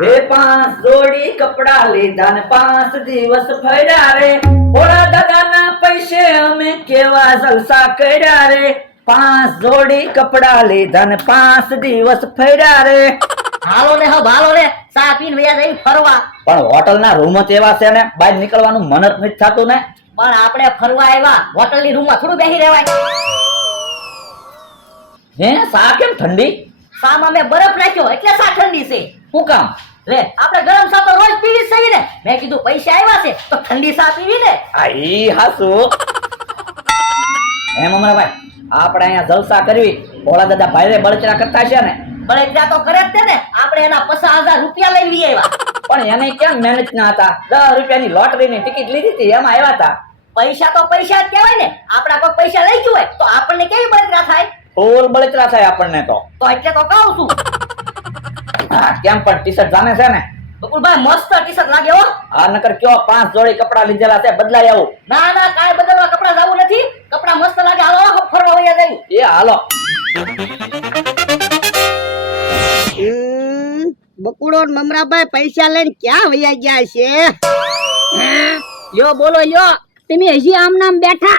હે 5 જોડી કપડા લીધા ને 5 દિવસ ફર્યા રે, ભોળા દાદાના પૈસે અમે કેવા જલસા કર્યા રે, 5 જોડી કપડા લીધા ને 5 દિવસ ફર્યા રે. હાલો ને હબ હાલો ને ચા પીને વયા જઈ ફરવા. પણ હોટલના રૂમ જ એવા છે ને, બહાર નીકળવાનું મન જ નથી થતું ને. પણ આપણે ફરવા આવ્યા, હોટલની રૂમમાં થોડું બેસી રહેવાય. હે સા કેમ ઠંડી? સામાં મેં બરફ નાખ્યો એટલે સા ઠંડી છે. શું કામ? લે આપણે ગરમ સા તો રોજ પીવી જ સહી ને. મેં કીધું પૈસા આવ્યા છે તો ઠંડી સા પીવી ને. આ ઈ હાસુ. એમ અમારા ભાઈ આપણે અહીંયા જલસા કરવી, ભોળા દાદા ભાઈ બળતરા કરતા છે ને. બળતરા તો કરે જ છે ને. આપણે એના 50,000 રૂપિયા લઈ લઈ આવ્યા. પણ એને કેમ મહેનત ના હતા? 10 રૂપિયાની લોટરીની ટિકિટ લીધી હતી, એમાં આવ્યા હતા. પૈસા તો પૈસા જ કહેવાય ને. આપણા કોઈ પૈસા લઈ ગયું હોય તો આપણને કેવી બળતરા થાય? ફૂલ બળતરા થાય આપણને તો. એટલે તો કહું છું. હા કેમ પણ ટી-શર્ટ જામે છે ને? બકુલભાઈ મસ્ત ટી-શર્ટ લાગે હો. આ નકર કયો 5 જોડી કપડા લીધેલા છે, બદલાઈ આવું. ના ના કાંઈ બદલવા કપડા જાવું નથી. કપડા મસ્ત લાગે. હાલો હબ ફરવા વયા જઈ. એ હાલો. બકુડો મમરાભાઈ પૈસા લઈને ક્યાં વયા ગયા છે? લ્યો બોલો લ્યો, તમે હજી આમ નામ બેઠા?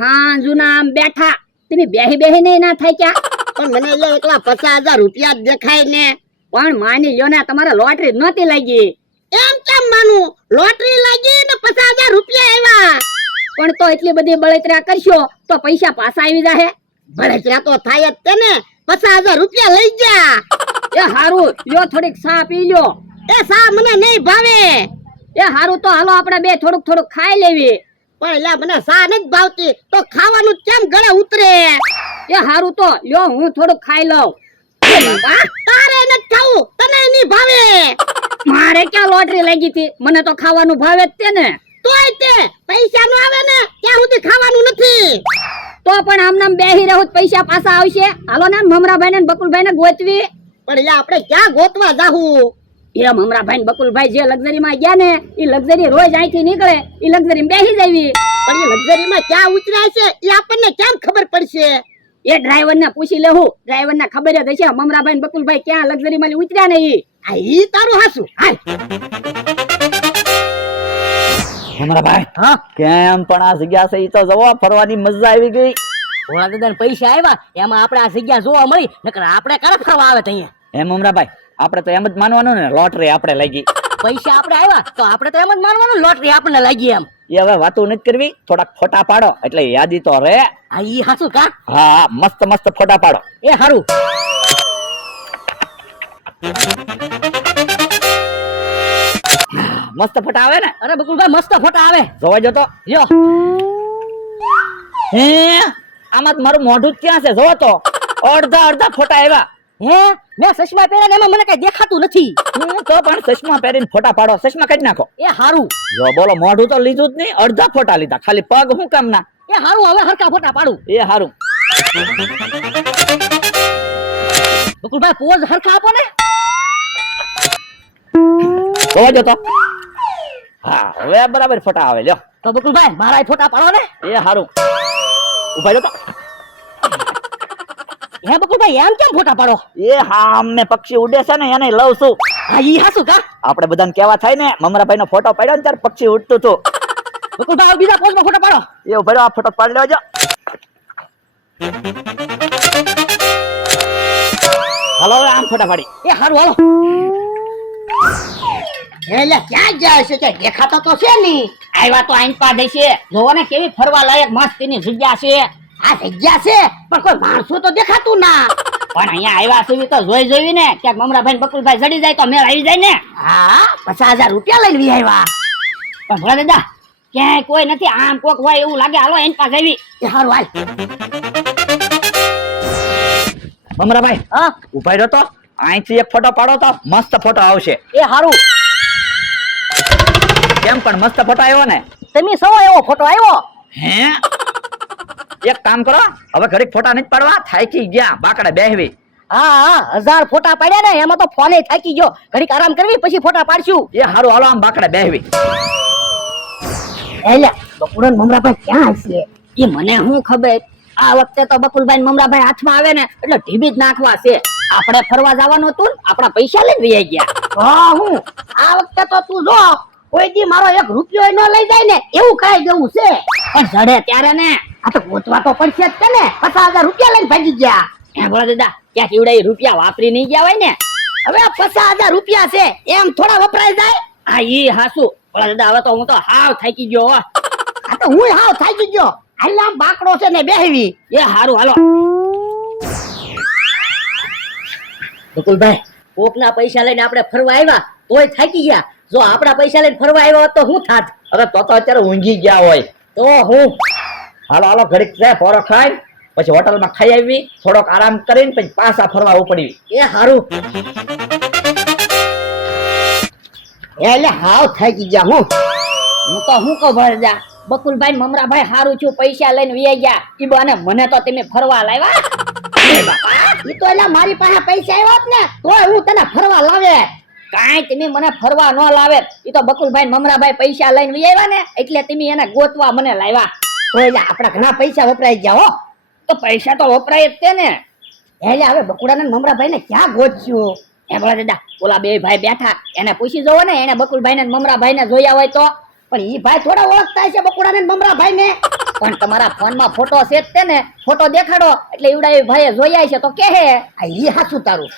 હા જૂના આમ બેઠા, તમે બેહી બેહી નહીં ના થાય ક્યાં? પણ મને એટલે એકલા 50,000 રૂપિયા જ દેખાય ને. પણ માની લ્યો ને તમારે લોટરી નહોતી લાગી. એમ કેમ માનું? લોટરી લાગી ને 50,000 રૂપિયા આવ્યા. પણ તો એટલી બધી બળતરા કરશો તો પૈસા પાછા આવી જાહે. બળતરા તો થાય જ તે ને. 50,000 રૂપિયા લઈ જા. એ હારું લ્યો, થોડીક સા પી લ્યો. એ સા મને નહીં ભાવે. એ હારું તો હાલો આપણે બે થોડુંક થોડુંક ખાઈ લેવી. પણ એટલે મને સા નથી ભાવતી તો ખાવાનું કેમ ગળે ઉતરે? એ હારું તો લ્યો, હું થોડુંક ખાઈ લઉં. તારે નથી ખાવું, તને નહીં ભાવે. મારે ક્યાં લોટરી લાગી હતી? મને તો ખાવાનું ભાવે જ તે ને. તોય તે પૈસા નો આવે ને ત્યાં સુધી ખાવાનું નથી. તો પણ આમ નામ બેહી રહું તો પૈસા પાછા આવશે. હાલો ને મમરાભાઈ ને બકુલભાઈ ને ગોતવી. પણ એટલે આપણે ક્યાં ગોતવા જાહું? એ મમરાભાઈ ને બકુલભાઈ જે લક્ઝરી માં ગયા ને, એ લક્ઝરી રોજ અહીંથી નીકળે, એ લક્ઝરી બેસી જાવી. પણ એ લક્ઝરી માં ક્યાં ઉતર્યા છે એ આપણને કેમ ખબર પડશે? એ ડ્રાઈવર ને પૂછી લેવું. ડ્રાઈવર ને ખબર જ હશે મમરાભાઈ ને બકુલભાઈ ક્યાં લક્ઝરી માં ઉતર્યા ને. આ ઈ તારું હાસું. હાલ અમારા ભાઈ હા કેમ પણ આ જગ્યા છે, ઈ તો જવા ફરવાની મજા આવી ગઈ. ભોળા દાદાને પૈસા આવ્યા એમાં આપણે આ જગ્યા જોવા મળી. નકર આપણે ક્યારે ફરવા આવે તઅહીંયા? એમ અમરાભાઈ આપણે તો એમ જ માનવાનું ને, લોટરી આપણે લાગી. પૈસા આપણે આવ્યા તો આપણે તો એમ જ માનવાનું લોટરી આપણને લાગી એમ. એ હવે વાતો નથી કરવી, થોડાક ફોટા પાડો એટલે યાદી તો રે. આ ઈ હાસુ કા? હા મસ્ત મસ્ત ફોટા પાડો. એ હારું. મસ્ત ફોટા આવે ને? અરે બકુલભાઈ મસ્ત ફોટા આવે. જોવા જો તો. લ્યો. હે આમાં તો મારું મોઢું જ ક્યાં છે? જોવો તો અડધા અડધા ફોટા આવ્યા. હે મેં ચશ્મા પહેર્યા ને એમાં મને કઈ દેખાતું નથી. તો પણ ચશ્મા પહેરીને ફોટા પાડો, ચશ્મા કાઢી નાખો. એ હારું. જો બોલો મોઢું તો લીધું જ નહીં, અડધા ફોટા લીધા, ખાલી પગ હું કામ ના? એ હારું હવે હરખા ફોટા પાડું. એ હારું. બકુલભાઈ પોઝ હરખા આપો ને. જોવા જો તો. હા હવે બરાબર ફોટા આવે. લ્યો તો બકુલભાઈ મારા ફોટા પાડો ને. એ હારું. ઉભા જો તો. હે બકુલભાઈ એમ કેમ ફોટા પાડો? એ હા અમને પક્ષી ઉડે છે ને એને લઉં છું. હા ઈ હાસુ કા? આપણે બધાને કેવા થાય ને, મમરાભાઈ નો ફોટો પાડ્યો ને ત્યારે પક્ષી ઉડતું હતું. બકુલભાઈ બીજા પોઝમાં ફોટા પાડો. એ ઉભા રહ્યો, આ ફોટો પાડી લેજો. હાલો હવે આમ ફોટા પાડી. એ હારું હાલો. એટલે ક્યાં ગયા છે? કે દેખાતો તો છે નહીં. આવ્યા તો આઈન પા દેશે. જોવો ને કેવી ફરવા લાયક મસ્તીની જગ્યા છે. આ જગ્યા છે પણ કોઈ માણસો તો દેખાતું ના. પણ અહીંયા આવ્યા સુધી તો જોઈ ને ક્યાંક મમરાભાઈ ને બકુલભાઈ જડી જાય તો મેળ આવી જાય ને. હા 50,000 રૂપિયા લઈને આવ્યા. પણ ભોળા દાદા ક્યાંય કોઈ નથી. આમ કોક હોય એવું લાગે. હાલો એન પાસે આવી. એ હારું હાલ. મમરાભાઈ હા ઉભા રહ્યો તો, અહીંથી એક ફોટો પાડો તો મસ્ત ફોટો આવશે. એ હારું. કેમ પણ મસ્ત ફોટો આવ્યો ને? તમે સવો એવો ફોટો આવ્યો. હે એક કામ કરો, હવે ઘડીક ફોટા નથી પાડવા, થાકી ગયા, બાકડે બેહવી. હા હા 1000 ફોટા પાડ્યા ને એમાં તો ફોને થાકી ગયો. ઘડીક આરામ કરવી પછી ફોટા પાડશું. એ હારું હાલો આમ બાકડે બેહવી. એટલે બકુલ મમરાભાઈ ક્યાં હશે? એ મને શું ખબર. આ વખતે તો બકુલભાઈ મમરાભાઈ હાથમાં આવે ને એટલે ઢીબી જ નાખવા છે. આપણે ફરવા જવાનું હતું ને, આપણા પૈસા લઈને વહી ગયા. હા હું આ વખતે તો તું જો કોઈ દી મારો 1 રૂપિયો ન લઈ જાય ને એવું કઈ દેવું છે. પણ જડે ત્યારે ને આ તો ગોતવા તો પડશે જ કે ને. 50,000 રૂપિયા લઈને ભાગી ગયા. હે ભોળા દાદા, ક્યાંક ઈવડા રૂપિયા વાપરી નહીં ગયા હોય ને. હવે 50,000 રૂપિયા છે એમ થોડા વપરાય જાય. હા ઈ હાસુ. ભોળા દાદા, હવે તો હું તો હાવ થાકી ગયો હો. આ તો હું હાવ થાકી ગયો. હાલ આમ બાકડો છે ને બેહવી. એ હારું, હાલો. બકુલભાઈ કોકના પૈસા લઈને આપણે ફરવા આવ્યા તોય થાકી ગયા. જો આપણા પૈસા લઈને ફરવા આવ્યા હોત તો હું થાત. અરે તો અત્યારે ઊંઘી ગયા હોય. તો હું હાલો હાલો ઘડીક રે પોરો ખાઈ પછી હોટલમાં ખાઈ આવી, થોડોક આરામ કરીને પછી પાછા ફરવા ઉપડી. એ હારું. એટલે હાવ થાકી ગયા હું. હું તો હું કહું ભોળા દાદા, બકુલભાઈ ને મમરાભાઈ હારું છું, પૈસા લઈને વહી ગયા. ઈ બાને મને તો તમે ફરવા લાવ્યા. એ બાપા, ઈ તો એટલે મારી પાસે પૈસા આવ્યા હોત ને તોય હું તને ફરવા લાવે. કાંઈ તમે મને ફરવા ન લાવે. ઈ તો બકુલભાઈ ને મમરાભાઈ પૈસા લઈને વહી આવ્યા ને એટલે તમે એને ગોતવા મને લાવ્યા. તો એટલે આપણા ઘણા પૈસા વપરાઈ ગયા હો. તો પૈસા તો વપરાય જ તે ને. એટલે હવે બકુડાના ને મમરાભાઈ ને ક્યાં ગોતશું? એ ભોળા દાદા, ઓલા બે ભાઈ બેઠા, એને પૂછી જોવો ને, એને બકુલભાઈ ને મમરાભાઈ ને જોયા હોય તો. પણ ઈ ભાઈ થોડા ઓળખતા છે બકુડાને ને મમરાભાઈ ને. પણ તમારા ફોનમાં ફોટો છે જ તે ને, ફોટો દેખાડો એટલે ઈવડા એ ભાઈએ જોયા છે તો કે હે. આ ઈ હાચું તારું.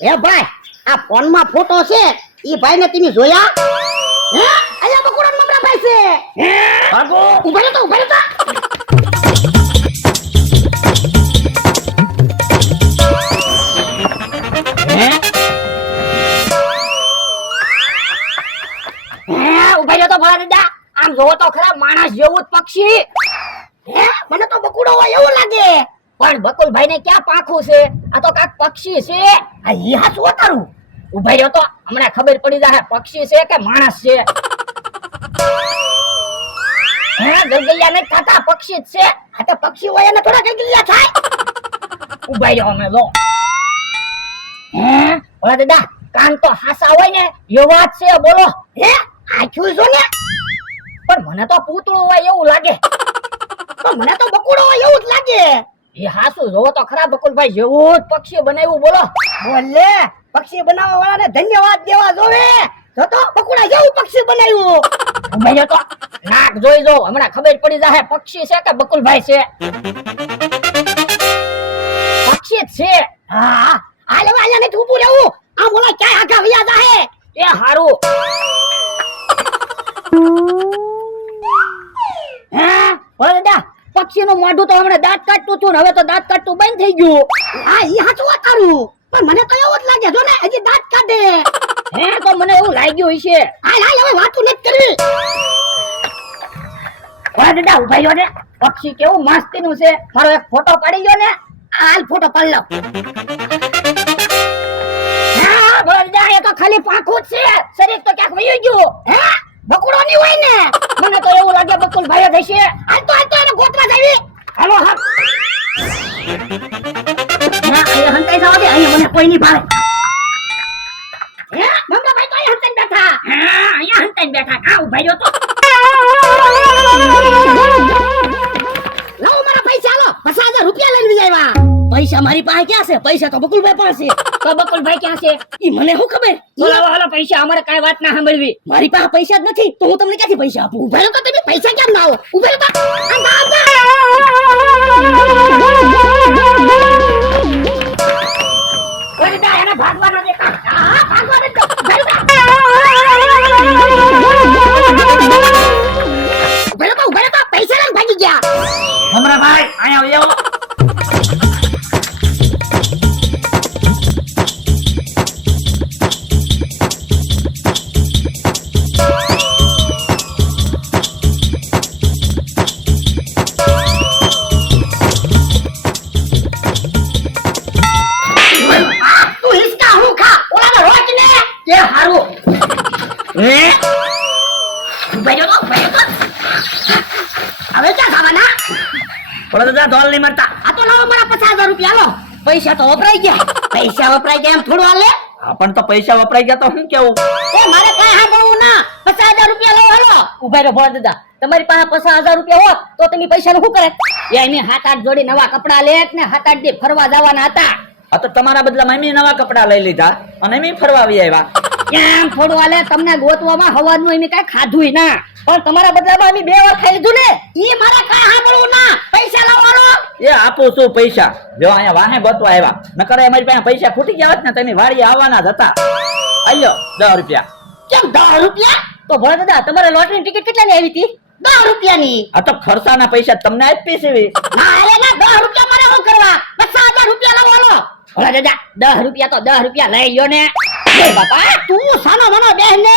એ ભાઈ આ ફોનમાં ફોટો છે ઈ ભાઈ ને તમે જોયા? હે આયા બકુડા ને મમરાભાઈ છે. હે ભાગો. ઉભા રહો તો ઉભા રહો તો. ઉભા રહ્યો તો ભોળા દાદા, આમ જોવો તો ખરા માણસ જેવું જ પક્ષી. હે મને તો બકુડો હોય એવું લાગે. પણ બકુલભાઈ ને ક્યાં પાંખું છે? આ તો કાંઈક પક્ષી છે. આ ઈ હાચું તારું. ઉભા રહ્યો તો હમણાં ખબર પડી જાય પક્ષી છે કે માણસ છે. હે ગલગલિયા નહીં થતા, પક્ષી જ છે. આ તો પક્ષી હોય એને થોડા ગલગલિયા થાય. ઉભા રહ્યો અમે લો. હે ભોળા દાદા, કાન તો હાસા હોય ને એવા જ છે. બોલો. હે આખું જો ને. પણ મને તો પૂતળું હોય એવું લાગે. તો મને તો બકુડો હોય એવું જ લાગે. એ હાસુ જોવો તો ખરા, બકુલભાઈ જેવું જ પક્ષી બનાવ્યું. બોલો. બોલે પક્ષી બનાવવા વાળાને ધન્યવાદ દેવા જોવે. જો તો બકુડા જેવું પક્ષી બનાવ્યું. ઉભા રહ્યો તો નાક જોઈ જો, હમણાં ખબર પડી જાય પક્ષી છે કે બકુલભાઈ છે. પક્ષી જ છે. હા આ લેવા અહીંયા નથી ઊભું રહેવું. આ મોલા ક્યાં આગા વયા જાહે. એ હારું. હે ભોળા દાદા, પક્ષીનું મોઢું તો હમણાં દાંત કાઢતું હતું ને હવે તો દાંત કાઢતું બંધ થઈ ગયું. હા ઈ હાચું તારું. પણ મને તો એવું જ લાગે જો ને હજી દાંત કાઢે. હે તો મને એવું લાગ્યું હશે. હાલ હાલ હવે વાતું નથી કરવી. ભોળા દાદા ઉભા રહ્યો ને, પક્ષી કેવું મસ્તીનું છે. મારો એક ફોટો પાડી ગયો ને. હાલ ફોટો પાડી લો. હા ભોળા દાદા, એ તો ખાલી પાંખું જ છે, શરીર તો ક્યાંક વયું ગયું. હે બકુડો ની હોય ને. મને તો એવું લાગે બકુલભાઈ જ હશે. હાલ તો એને ગોતવા જાવી. હાલો હા. હે અહીંયા હંતાઈ જવા દે. અહીંયા મને કોઈ નહીં ભાવે. હે મમરાભાઈ તો અહીંયા હંતાઈ બેઠા. હા અહીંયા હંતાઈને બેઠા. આ ઉભા રહ્યો તો. લાવો મારા પૈસા લો. 50,000 રૂપિયા લઈને આવ્યા. પૈસા મારી પાસે ક્યાં છે? પૈસા તો બકુલભાઈ પાસે. તો બકુલભાઈ ક્યાં છે? ઈ મને શું ખબર? બોલાવો હાલો પૈસા, અમારે કાંઈ વાત ના સાંભળવી. મારી પાસે પૈસા જ નથી તો હું તમને ક્યાંથી પૈસા આપું? ઉભા રહો તો તમે પૈસા કેમ ના આવો? ઉભા રહો તો. ભોળા દાદા, એને ભાગવા ન દેતા. હા ભાગવા દે તો. ઉભા રહો તો. ઉભા રહો તો. પૈસા લઈને ભાગી ગયા. મમરાભાઈ અહીંયા આવો. તું હિસકા હું ખા. ઓલાને રોક ને. એ હારું. હે ઉભા રહો તો. ઉભા રહો તો. હવે ક્યાં ખાવાના? ભોળા દાદા ધોલ નહીં મરતા. આ તો લાવો મારા 50,000 રૂપિયા લો. પૈસા તો વપરાઈ ગયા. પૈસા વપરાઈ ગયા એમ થોડું હાલે? હા પણ તો પૈસા વપરાઈ ગયા તો શું કેવું? એ મારે કાંઈ સાંભળવું ના. 50,000 રૂપિયા લો હાલો. ઉભા રહ્યો ભોળા દાદા, તમારી પાસે 50,000 રૂપિયા હોત તો તમે પૈસા નું શું કરે? એની 7-8 જોડી નવા કપડા લેત ને 7-8 દી ફરવા જવાના હતા. આ તો તમારા બદલામાં એમ નવા કપડા લઈ લીધા અને એમ ફરવા આવી આવ્યા. કેમ થોડું હાલે? તમને ગોતવામાં હવાનું એમ કઈ ખાધું ના, પણ તમારા બદલામાં અમે 2 વાર ખાઈ લીધું ને. ઈ મારે કાંઈ સાંભળવું ના. પૈસા લાવવાનો. એ આપું છું પૈસા. જો અહીંયા વાહે ગોતવા આવ્યા, નકર અમારી પાસે પૈસા ખૂટી ગયા હોત ને તેની વાડીએ આવવાના જ હતા. આલ્યો 10 રૂપિયા. કેમ 10 રૂપિયા? તો ભોળા દાદા તમારે લોટરીની ટિકિટ કેટલાની આવી હતી? 10 રૂપિયાની. આ તો ખર્ચાના પૈસા તમને આપી છે. ના અરે ના 10 રૂપિયા મારે શું કરવા? 50,000 રૂપિયા લાવવાનો. ભોળા દાદા 10 રૂપિયા તો 10 રૂપિયા લઈ લ્યો ને. એ બાપા તું સાનો મનો બેહ ને.